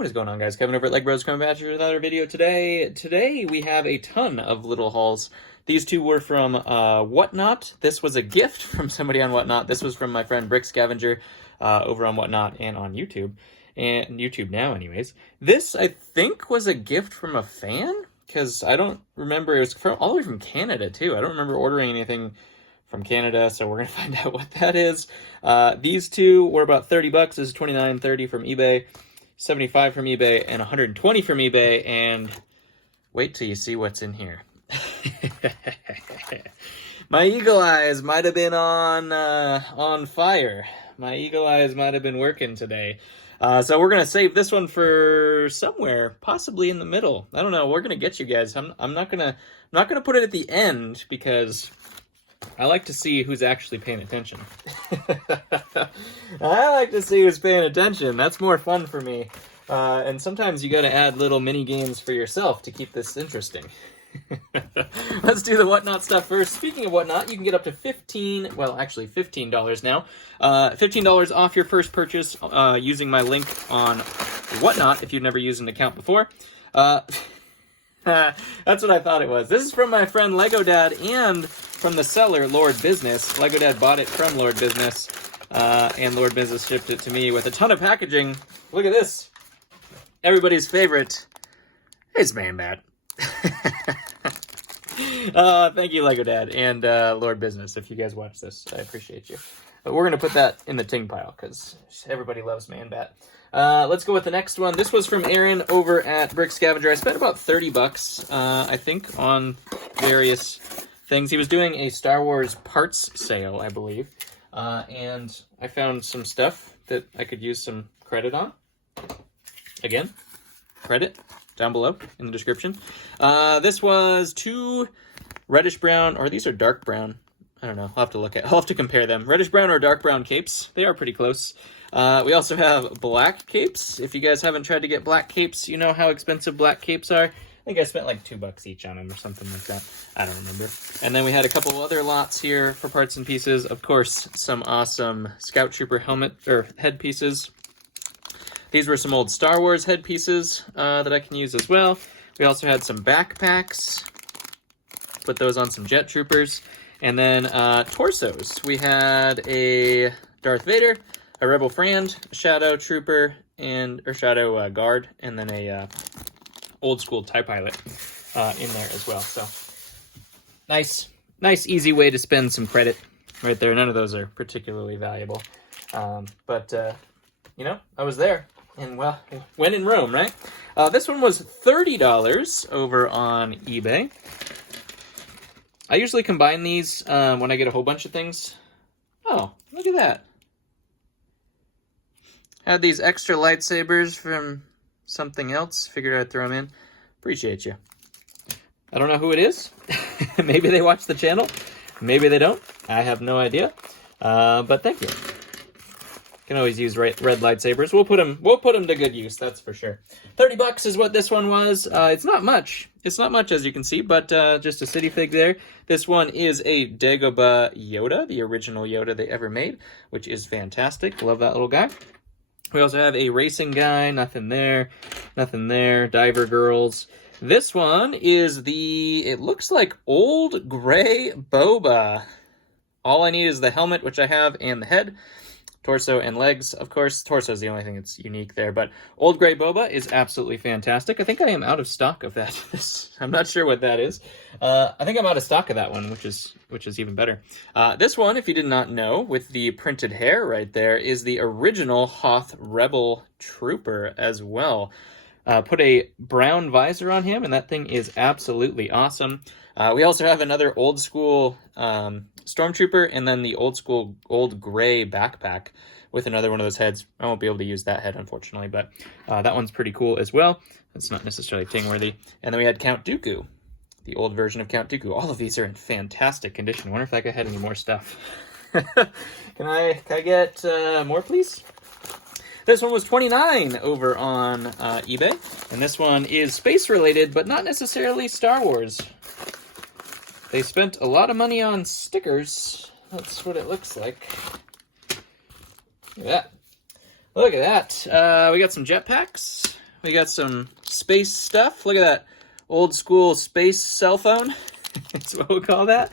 What is going on, guys? Kevin over at Legbros coming back with another video today. Today we have a ton of little hauls. These two were from Whatnot. This was a gift from somebody on Whatnot. This was from my friend Brick Scavenger over on Whatnot and on YouTube. And YouTube now, anyways. This, I think, was a gift from a fan, because I don't remember. It was all the way from Canada, too. I don't remember ordering anything from Canada, so we're going to find out what that is. These two were about 30 bucks. This is $29.30 from eBay. 75 from eBay and 120 from eBay, and wait till you see what's in here. My eagle eyes might have been on fire. My eagle eyes might have been working today. So we're gonna save this one for somewhere, possibly in the middle. I don't know. We're gonna get you guys. I'm not gonna put it at the end because I like to see who's actually paying attention. I like to see who's paying attention. That's more fun for me. And sometimes you got to add little mini games for yourself to keep this interesting. Let's do the Whatnot stuff first. Speaking of Whatnot, you can get up to $15 now. $15 off your first purchase using my link on Whatnot if you've never used an account before. That's what I thought it was. This is from my friend Lego Dad and from the seller, Lord Business. Lego Dad bought it from Lord Business, and Lord Business shipped it to me with a ton of packaging. Look at this. Everybody's favorite. It's Man Bat. Thank you, Lego Dad, and Lord Business, if you guys watch this. I appreciate you. But we're going to put that in the ting pile, because everybody loves Man Bat. Let's go with the next one. This was from Aaron over at Brick Scavenger. I spent about 30 bucks, I think, on various things. He was doing a Star Wars parts sale, I believe. And I found some stuff that I could use some credit on. Again, credit down below in the description. This was two reddish brown, or these are dark brown. I don't know. I'll have to compare them. Reddish brown or dark brown capes. They are pretty close. We also have black capes. If you guys haven't tried to get black capes, you know how expensive black capes are. I think I spent like $2 each on them or something like that. I don't remember. And then we had a couple other lots here for parts and pieces. Of course, some awesome Scout Trooper helmet or head pieces. These were some old Star Wars head pieces that I can use as well. We also had some backpacks. Put those on some Jet Troopers. And then torsos. We had a Darth Vader, a Rebel Friend, a Shadow Trooper, or Shadow Guard, and then a old school TIE Pilot in there as well. So nice, easy way to spend some credit right there. None of those are particularly valuable. But you know, I was there. And, well, when in Rome, right? This one was $30 over on eBay. I usually combine these when I get a whole bunch of things. Oh, look at that. Had these extra lightsabers from something else. Figured I'd throw them in. Appreciate you. I don't know who it is. Maybe they watch the channel. Maybe they don't. I have no idea. But thank you. Can always use red lightsabers. We'll put them to good use, that's for sure. 30 bucks is what this one was. It's not much. It's not much, as you can see, but just a city fig there. This one is a Dagobah Yoda, the original Yoda they ever made, which is fantastic. Love that little guy. We also have a racing guy. Nothing there. Nothing there. Diver girls. This one is it looks like old gray Boba. All I need is the helmet, which I have, and the head. Torso and legs, of course. Torso is the only thing that's unique there, but Old Gray Boba is absolutely fantastic. I think I am out of stock of that. I'm not sure what that is. I think I'm out of stock of that one, which is even better. This one, if you did not know, with the printed hair right there, is the original Hoth Rebel Trooper as well. Put a brown visor on him, and that thing is absolutely awesome. We also have another old school Stormtrooper, and then the old school old gray backpack with another one of those heads. I won't be able to use that head, unfortunately, but that one's pretty cool as well. It's not necessarily ting-worthy. And then we had Count Dooku, the old version of Count Dooku. All of these are in fantastic condition. I wonder if that guy had any more stuff. Can I get more, please? This one was $29 over on eBay, and this one is space-related, but not necessarily Star Wars. They spent a lot of money on stickers. That's what it looks like. Look at that. Look at that. We got some jetpacks. we got some space stuff. Look at that old school space cell phone. That's what we'll call that.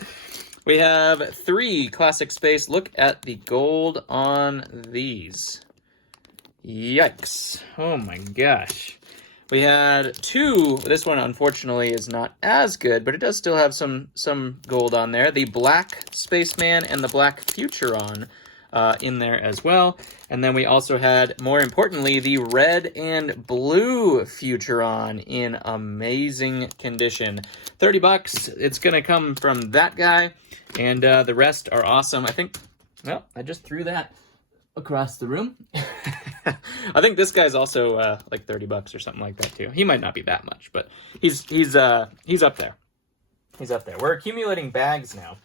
We have 3 classic space. Look at the gold on these. Yikes. Oh my gosh. We had 2. This one, unfortunately, is not as good, but it does still have some gold on there. The black Spaceman and the black Futuron in there as well. And then we also had, more importantly, the red and blue Futuron in amazing condition. $30. It's going to come from that guy, and the rest are awesome. I think, well, I just threw that across the room. I think this guy's also like $30 or something like that too. He might not be that much, but he's up there. He's up there. We're accumulating bags now.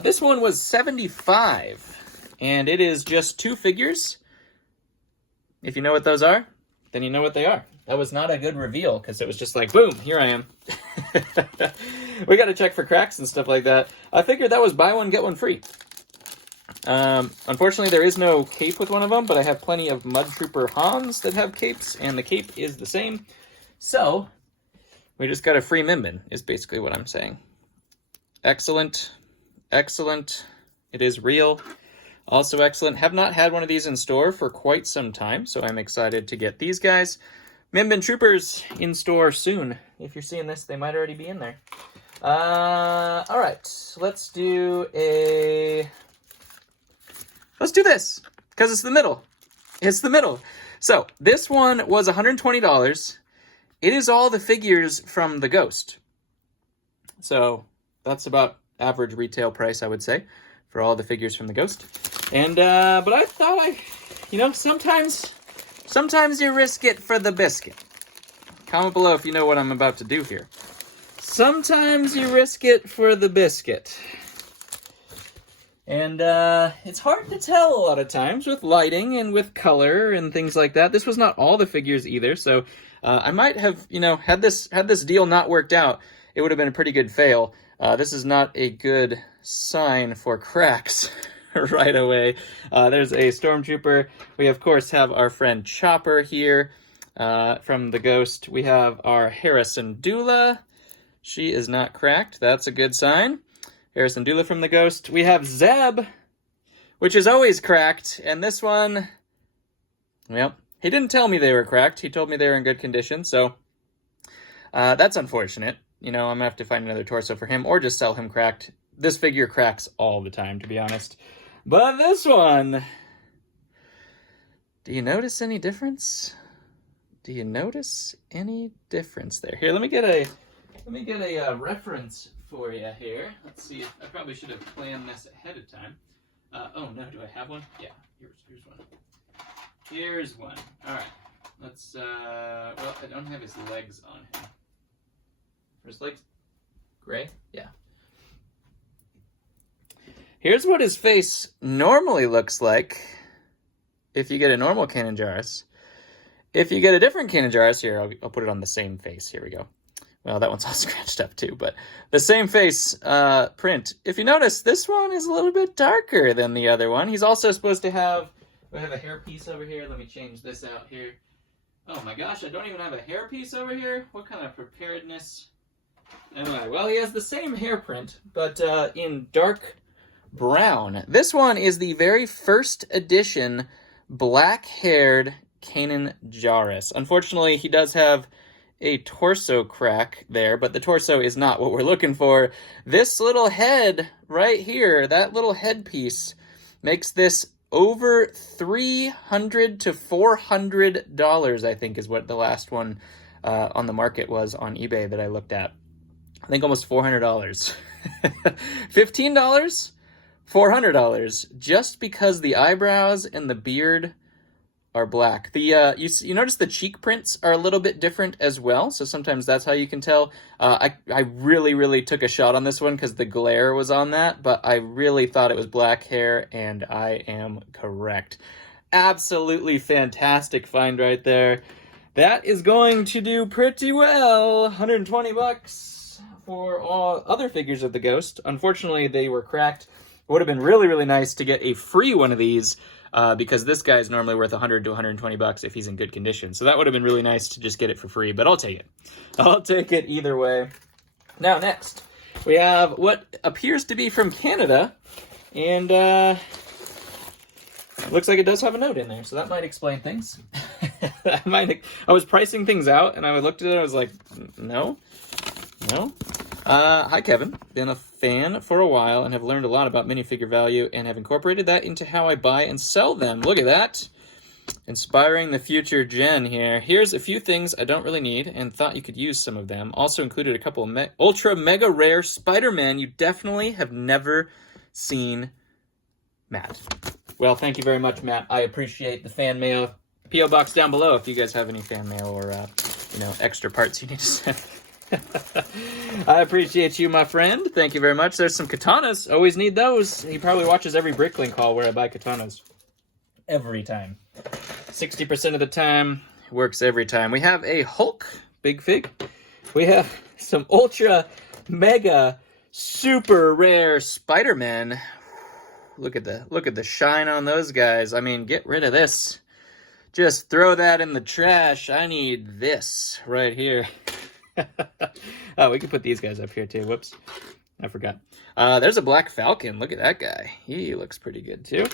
This one was $75, and it is just 2 figures. If you know what those are, then you know what they are. That was not a good reveal because it was just like, boom, here I am. We got to check for cracks and stuff like that. I figured that was buy one, get one free. Unfortunately, there is no cape with one of them, but I have plenty of Mud Trooper Hans that have capes, and the cape is the same. So, we just got a free Min Min, is basically what I'm saying. Excellent. Excellent. It is real. Also excellent. Have not had one of these in store for quite some time, so I'm excited to get these guys. Min Min Troopers in store soon. If you're seeing this, they might already be in there. All right. Let's do this, because it's the middle. It's the middle. So, this one was $120. It is all the figures from the Ghost. So, that's about average retail price, I would say, for all the figures from the Ghost. And, but I thought sometimes you risk it for the biscuit. Comment below if you know what I'm about to do here. Sometimes you risk it for the biscuit. And it's hard to tell a lot of times with lighting and with color and things like that. This was not all the figures either, so I might have, had this deal not worked out, it would have been a pretty good fail. This is not a good sign for cracks right away. There's a Stormtrooper. We, of course, have our friend Chopper here from the Ghost. We have our Harrison Dula. She is not cracked. That's a good sign. Harrison Dula from the Ghost. We have Zeb, which is always cracked. And this one, well, he didn't tell me they were cracked. He told me they were in good condition. So that's unfortunate. I'm going to have to find another torso for him or just sell him cracked. This figure cracks all the time, to be honest. But this one, do you notice any difference? Do you notice any difference there? Here, let me get a reference for you here. Let's see. I probably should have planned this ahead of time. Oh no, do I have one? Yeah, here's one. Here's one. All right. Let's. Well, I don't have his legs on him. Are his legs gray? Yeah. Here's what his face normally looks like if you get a normal Kanan Jarrus. If you get a different Kanan Jarrus, here, I'll put it on the same face. Here we go. Well, that one's all scratched up too, but the same face print. If you notice, this one is a little bit darker than the other one. He's also supposed to have, we have a hairpiece over here. Let me change this out here. Oh my gosh, I don't even have a hairpiece over here. What kind of preparedness? Anyway, well, he has the same hair print, but in dark brown. This one is the very first edition black-haired Kanan Jarrus. Unfortunately, he does have a torso crack there, but the torso is not what we're looking for. This little head right here, that little headpiece, makes this over $300 to $400, I think, is what the last one on the market was on eBay that I looked at. I think almost $400. $15? $400, just because the eyebrows and the beard are black. The you notice the cheek prints are a little bit different as well, so sometimes that's how you can tell. I really took a shot on this one because the glare was on that, but I really thought it was black hair, and I am correct. Absolutely fantastic find right there. That is going to do pretty well. $120 for all other figures of the Ghost. Unfortunately, they were cracked. It would have been really nice to get a free one of these because this guy is normally worth 100 to 120 bucks if he's in good condition. So that would have been really nice to just get it for free, but I'll take it. I'll take it either way. Now, next, we have what appears to be from Canada, and looks like it does have a note in there, so that might explain things. I was pricing things out, and I looked at it, and I was like, no. Hi, Kevin. Been a fan for a while and have learned a lot about minifigure value and have incorporated that into how I buy and sell them. Look at that. Inspiring the future Jen here. Here's a few things I don't really need and thought you could use some of them. Also included a couple of ultra mega rare Spider-Man you definitely have never seen, Matt. Well, thank you very much, Matt. I appreciate the fan mail. P.O. box down below if you guys have any fan mail or, extra parts you need to send. I appreciate you, my friend. Thank you very much. There's some katanas. Always need those. He probably watches every Bricklink haul where I buy katanas. Every time. 60% of the time. Works every time. We have a Hulk Big Fig. We have some ultra mega super rare Spider-Man. Look at the shine on those guys. I mean, get rid of this. Just throw that in the trash. I need this right here. Oh, we can put these guys up here too. Whoops. I forgot. There's a Black Falcon. Look at that guy. He looks pretty good too.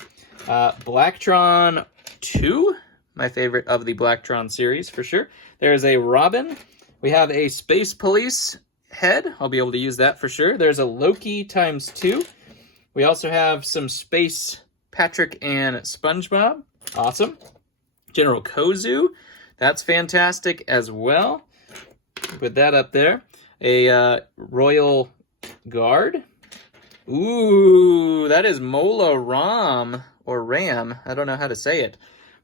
Blacktron 2. My favorite of the Blacktron series for sure. There's a Robin. We have a Space Police head. I'll be able to use that for sure. There's a Loki ×2. We also have some Space Patrick and SpongeBob. Awesome. General Kozu. That's fantastic as well. Put that up there. A Royal Guard. Ooh, that is Mola Ram, or Ram. I don't know how to say it.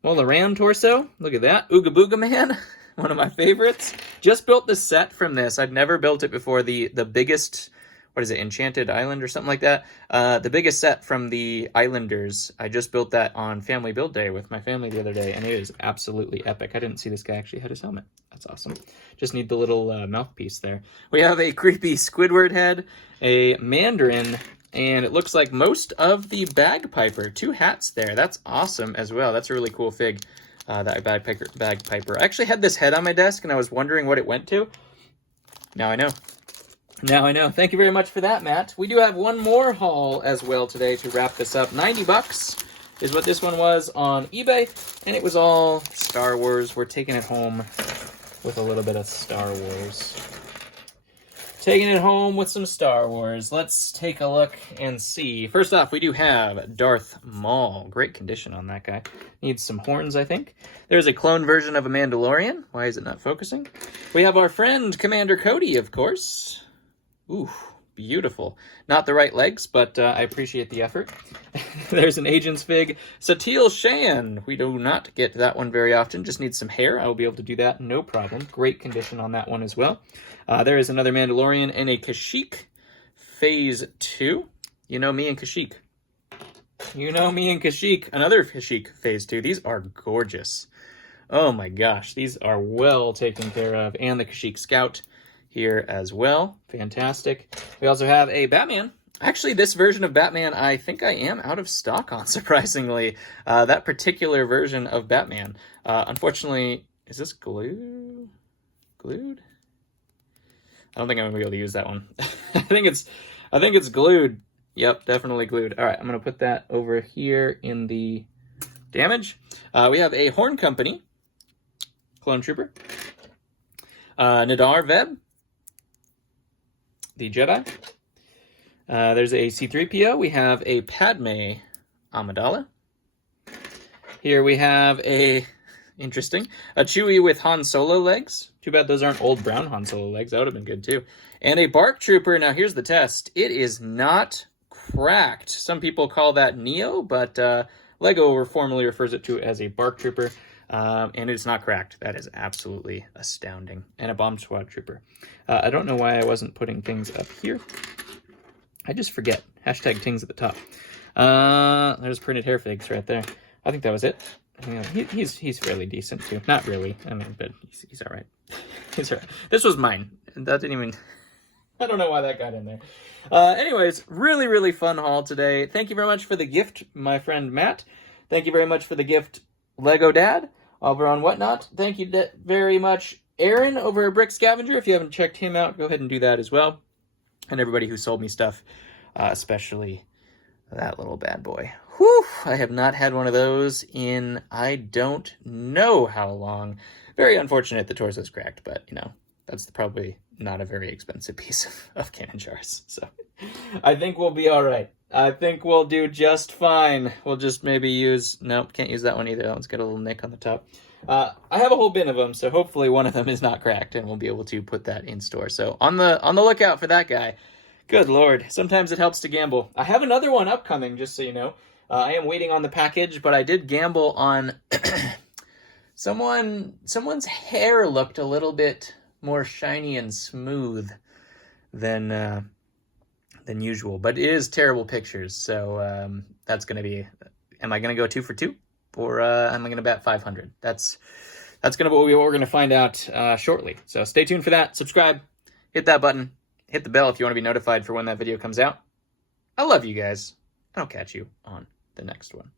Mola Ram torso. Look at that. Ooga Booga Man. One of my favorites. Just built the set from this. I've never built it before. The biggest, what is it, Enchanted Island or something like that? The biggest set from the Islanders. I just built that on Family Build Day with my family the other day, and it is absolutely epic. I didn't see this guy actually had his helmet. That's awesome. Just need the little mouthpiece there. We have a creepy Squidward head, a Mandarin, and it looks like most of the Bagpiper. 2 hats there. That's awesome as well. That's a really cool fig, that Bagpiper. I actually had this head on my desk, and I was wondering what it went to. Now I know. Now I know. Thank you very much for that, Matt. We do have one more haul as well today to wrap this up. 90 bucks is what this one was on eBay, and it was all Star Wars. We're taking it home with a little bit of Star Wars. Taking it home with some Star Wars. Let's take a look and see. First off, we do have Darth Maul. Great condition on that guy. Needs some horns, I think. There's a clone version of a Mandalorian. Why is it not focusing? We have our friend Commander Cody, of course. Ooh, beautiful. Not the right legs, but I appreciate the effort. There's an Agent's Fig. Satil Shan. We do not get that one very often. Just need some hair. I will be able to do that, no problem. Great condition on that one as well. There is another Mandalorian and a Kashyyyk Phase 2. You know me and Kashyyyk. You know me and Kashyyyk. Another Kashyyyk Phase 2. These are gorgeous. Oh my gosh. These are well taken care of. And the Kashyyyk Scout here as well. Fantastic. We also have a Batman. Actually, this version of Batman, I think I am out of stock on, surprisingly. That particular version of Batman. Unfortunately, is this glued? I don't think I'm going to be able to use that one. I think it's glued. Yep, definitely glued. All right, I'm going to put that over here in the damage. We have a Horn Company Clone Trooper. Nadar Veb. The Jedi. There's a C-3PO. We have a Padme Amidala. Here we have a Chewie with Han Solo legs. Too bad those aren't old brown Han Solo legs. That would have been good too. And a Bark Trooper. Now here's the test. It is not cracked. Some people call that Neo, but Lego formally refers it to as a Bark Trooper. And it's not cracked. That is absolutely astounding. And a Bomb Squad Trooper. I don't know why I wasn't putting things up here. I just forget. Hashtag tings at the top. There's printed hair figs right there. I think that was it. He's fairly decent too. Not really. I mean, but he's all right. He's all right. This was mine. That didn't even... I don't know why that got in there. Anyways, really, really fun haul today. Thank you very much for the gift, my friend Matt. Thank you very much for the gift, Lego Dad, over on Whatnot. Thank you very much, Aaron, over at Brick Scavenger. If you haven't checked him out, go ahead and do that as well. And everybody who sold me stuff, especially that little bad boy. Whew, I have not had one of those in I don't know how long. Very unfortunate the torso's cracked, but, you know, that's probably not a very expensive piece of cannon jars. So I think we'll be all right. I think we'll do just fine. We'll just maybe use... Nope, can't use that one either. That one's got a little nick on the top. I have a whole bin of them, so hopefully one of them is not cracked, and we'll be able to put that in store. So on the lookout for that guy. Good Lord. Sometimes it helps to gamble. I have another one upcoming, just so you know. I am waiting on the package, but I did gamble on... Someone's hair looked a little bit more shiny and smooth than usual, but it is terrible pictures. So that's going to be, am I going to go 2 for 2 or am I going to bet 500? That's going to be what we're going to find out shortly. So stay tuned for that. Subscribe, hit that button, hit the bell if you want to be notified for when that video comes out. I love you guys. I'll catch you on the next one.